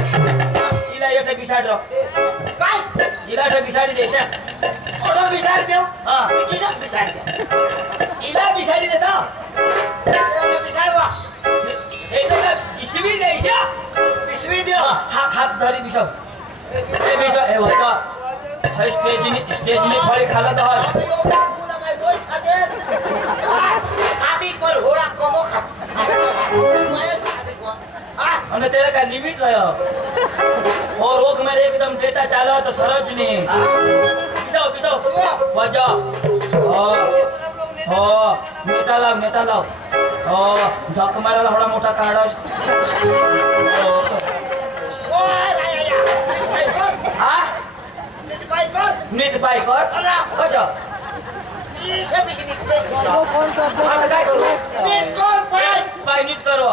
तिला एटा बिसाड र काय तिला एटा बिसाडी देशा ओडो बिसाड देऊ हां किसा बिसाड देऊ तिला बिसाडी देता ओडो बिसाड वा हे तो इसवी देशा इसवी देऊ हात धरी बिसाव ए बिसाव ए होता है स्टेज ने फळे खाला त है पुला काय दोय सादे खादी पर होडा कोको खा અને तेरा का लिमिट रह्यो और रोक मेरे एकदम डेटा चालो तो सरज नहीं बिसाओ वजा हो नेता लाव हो झक मारायला थोडा मोठा काढस नीट बाय कर वजा आता काय करू बाय नीट करो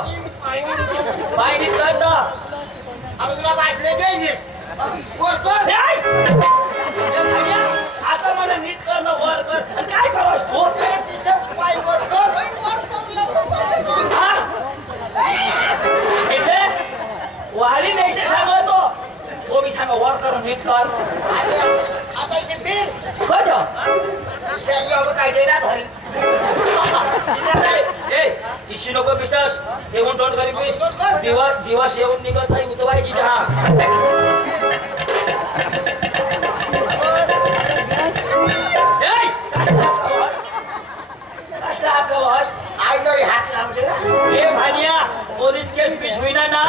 बाय नीट कर दो आता मला नीट करणं वर कर काय करस तू वाली देशे सांगतो तो मी सांग वर कर नीट कर इशी नको विश्वास जेवण तोंड करी दिवस येऊन निघत नाही उतवायची चहा पोलीस केस पिशवीना ना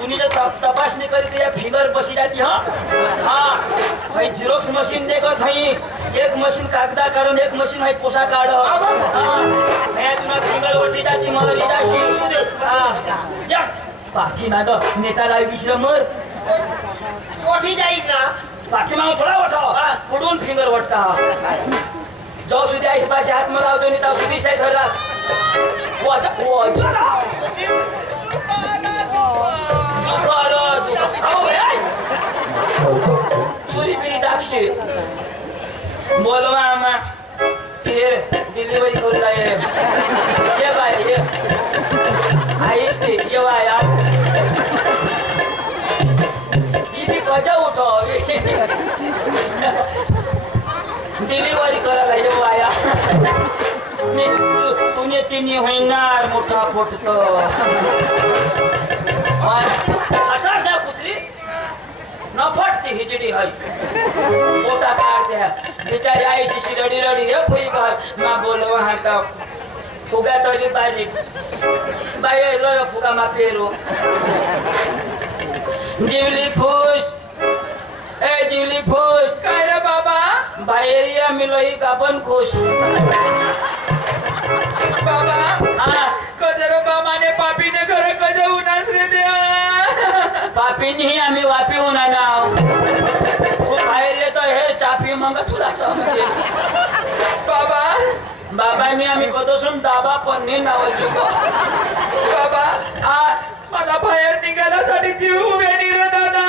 कुणी जर तपासणी करीत या फिगर बसी जाती हाँ भाई झेरॉक्स मशीन देखत हई एक मशीन कागदा काढून एक मशीन है पोसा काढ फिगर बसी जाती मरी जाशी पाठी माग नेताला विश्रमर मोठी जाईल ना पाठी माग थोडा वठाव पुढून फिंगर वटता जाऊ सुधी आईस पाशी हात मला लावतो नेता सुधी शाय धरला चोरी पिरी टाकशी बोलवा आम्हा फिर डिलिव्हरी करू राहिले ये बाय ये आईस की ये बाया ही बी कजा उठव डिलिव्हरी करायला ये बाया मी तुने तिने होणार मोठा फुटतो असा कुठली न फटती हिजडी है मोटा काट दे बेचारी आई सी रडी एक हुई घर माँ बोलो वहाँ का फुगा तरी बारीक बाई लो फुगा मा फेरो जिवली फूस ए जिवली फूस काय रे बाबा बाहेरिया मिलोई का पण खुश बाबा कजरो बामाने पापीने घर कज उनास रे देवा पापीनी आम्ही वापी होणार ना तू बाहेर येतो हेर चापी मग तुला समजेल बाबा बाबांनी आम्ही कधीसून दाबा पण नाही नाव चुको बाबा मला बाहेर निघाल्यासाठी जीव उभे रे दादा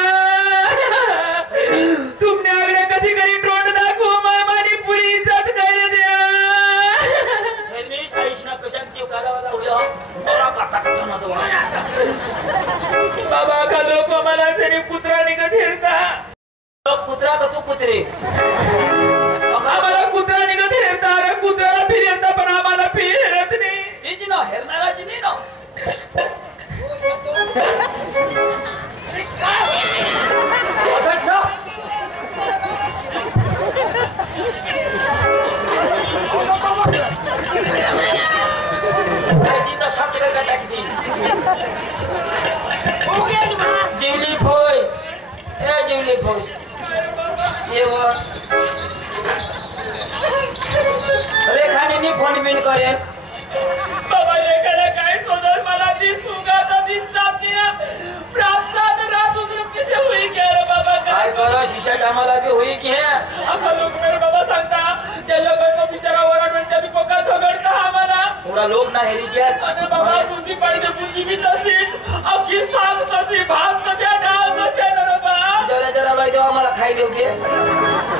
तुमने आग्रह कशी करी तोंड दाखवू माझी पुरी इज्जत काय रे देवा बाबा का लोक मला सरी कुत्रा निघत हेरता कुत्रा का तू कुत्रे आम्हाला कुत्रा निघत हेरता अरे कुत्र्याला फिरता पण आम्हाला फिरत नाही तीच ना हेरणाराची नाही ना जिवली फोय ए जिवली फोय रेखाने फोन बिन करे बाबा लेखाला काय शोधत मला दिसुगाचा दिसतात नाही प्राप्तात रात उजरून किसे हुई क्या रे बाबा काय करो शिशा कामाला भी हुई की है आता लोक मेरे बाबा सांगता त्या लोकांना बिचारा ओरडून त्या पोका झगडता आम्हाला थोडा लोक ना हेरी गया अरे बाबा तुझी पाहिजे तुझी बी तशीच अख्खी साग तशी भात तशा डाळ तशा ना बाबा जरा बाई देवा मला खाई देऊ दे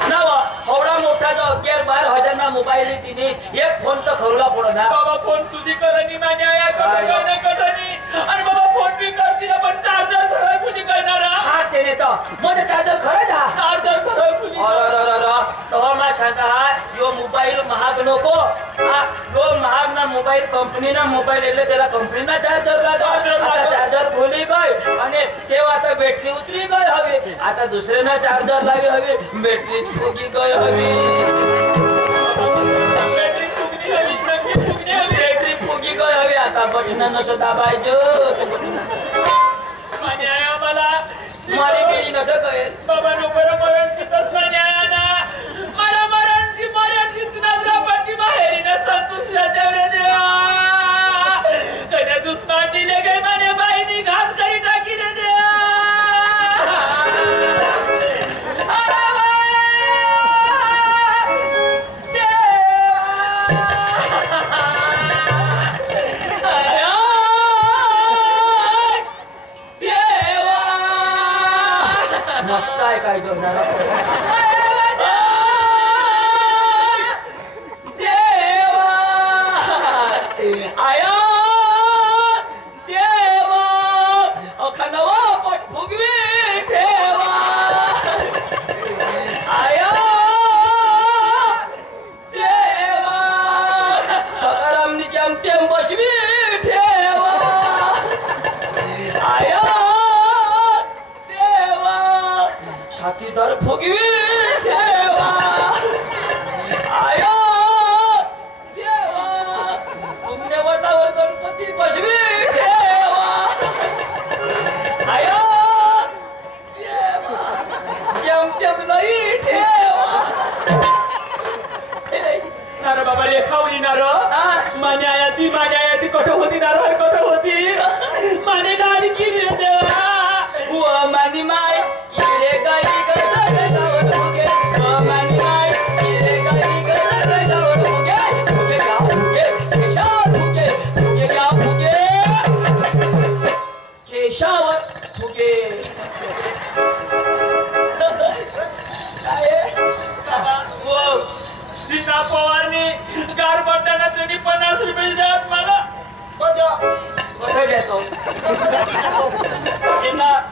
ना हवडा मोठा जो 11,000 ना मोबाईल तिने एक फोन तर खरुला पडो ना बाबा फोन सुधी करणी मान्या या करणे करणी आणि बाबा फोन बी करतील पण चार्जर सगळं कुणी करणार मध्ये चार्जर खरं जा चार्जर खरं खुली तो मा सांगा यो मोबाईल महाग नको यो महाग ना मोबाईल कंपनी ना मोबाईल એટલે त्याला कंपनी ना चार्जर आता चार्जर खोली गई आणि तेव्हा आता बॅटरी उतरी गई हवी आता दुसरे ना चार्जर लावी हवी बॅटरी फुगी गई हवी बॅटरी फुगी गई हवी आता बटन नसं दाबायचं मला मारी गेली नसं कळेल बाबा नोकर मरणची तसमानी आया ना मला मरणची तुनाजरा पट्टी बाहेरी न संतोष राजावरे देवा कने दुश्मन दिले गए माने बाईनी घात करी टाकी रे देवा मस्त आहे काय तो देवा आया देवा अखनवा पट फुगवी ठेवा आया देवा सकाराम निजम तेम बसवी ठेवा आया साथीदार फुगवी ठेवा आया देवा तुमने वटावर गणपती बसवी ठेवा आया देवा जेम तेम लई ठेवा नारो बाबा लेखावली नारो माने आयाती कोठे होती नारो कोठे होती माने गाडी की रे देवा व मानी माय इले गाई गजा गजावर होगे व मानी माय इले गाई गजा गजावर होगे होगे क्या होगे केशावर होगे होगे क्या होगे केशावर होगे वो सीता पवारनी गार बटाना त्यांनी 50 रुपये द्यात मला कुठे देतो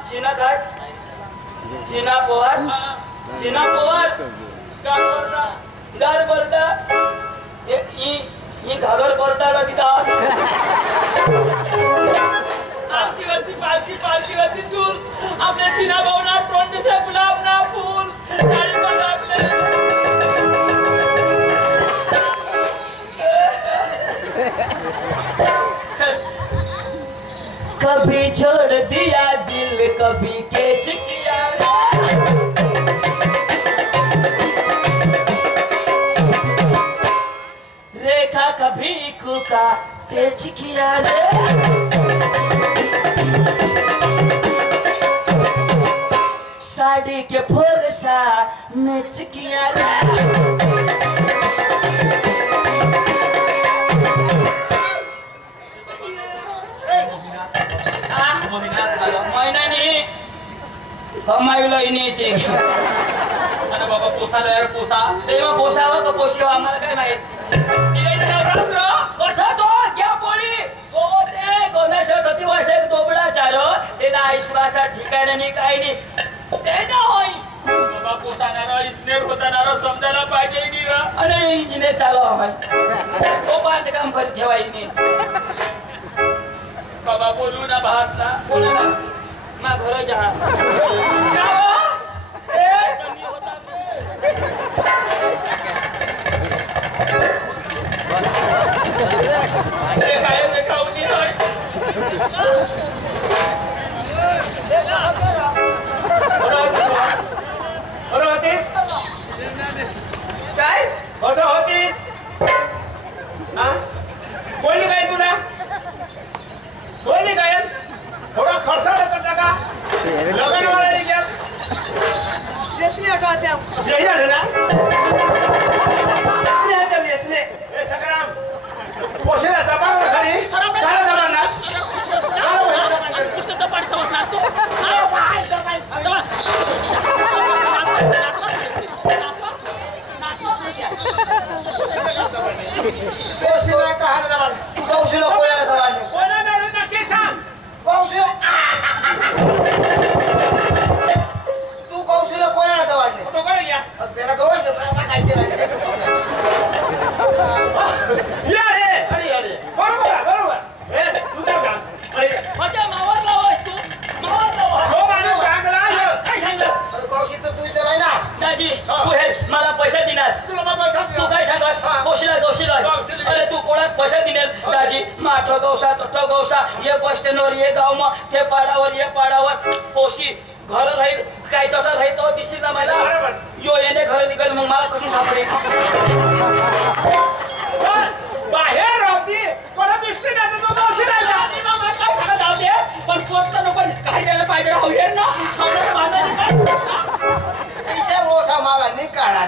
चीना काय चीना पवार गार बरडा ही घागर बरडाला तिथं पालखीवरती चूल आपल्या चीना भाऊना तोंडीसे गुलाब ना फूल डाळी कभी छोड़ दिया दिल कभी कैच किया रेखा कभी कुका कैच किया साड़ी के फोरसा नच किया महिन्यानी कमाईला येते अरे बाबा पोसा यार पोसा तेव्हा पोसावं का पोसावं आम्हाला काय माहित कठा तो क्या बोली तो ते गोनाशट होती वाशे तोबडा चारो ते ना आईश्वासा ठिकाणी नाही काही नाही ते ना होई बाबा पोसानारा इंजिनियर होतानारा समजायला पाहिजे की रा अरे इंजिनियर चालव आम्हाला तो बांधकाम करी ठेवायची बाबा बोलू ना भासला बोला ना मा घर जा काय देखावली होय काय खोटं होतीस कोणी काय तुला कोणी काय थोडा खर्च करता का लग्न वाला यही झालं ना ए सकाराम पोशेला दबाव खाली काय दबाव ना कौशिला कहा दबाव कौशिला कोणाला दबाव कोणाला नक्की सांग कौशिला पौसा ये बस स्टँडवर ये गावमा ते पाडावर ये पाडावर पोशी घर राहील काही तसं राहील तो दिसेल ना मला बरोबर. यो येणे घर निघेल मग मला कशी सापडेल बाहेर राहते कोणा बिस्किट आता तो गावशी राहिला आणि मग मला काय सांगा जाऊ दे पण पोटचं नको काही द्यायला पाहिजे राहू ये ना खावण्याचं माझं काय इसे मोठा मला निकाळा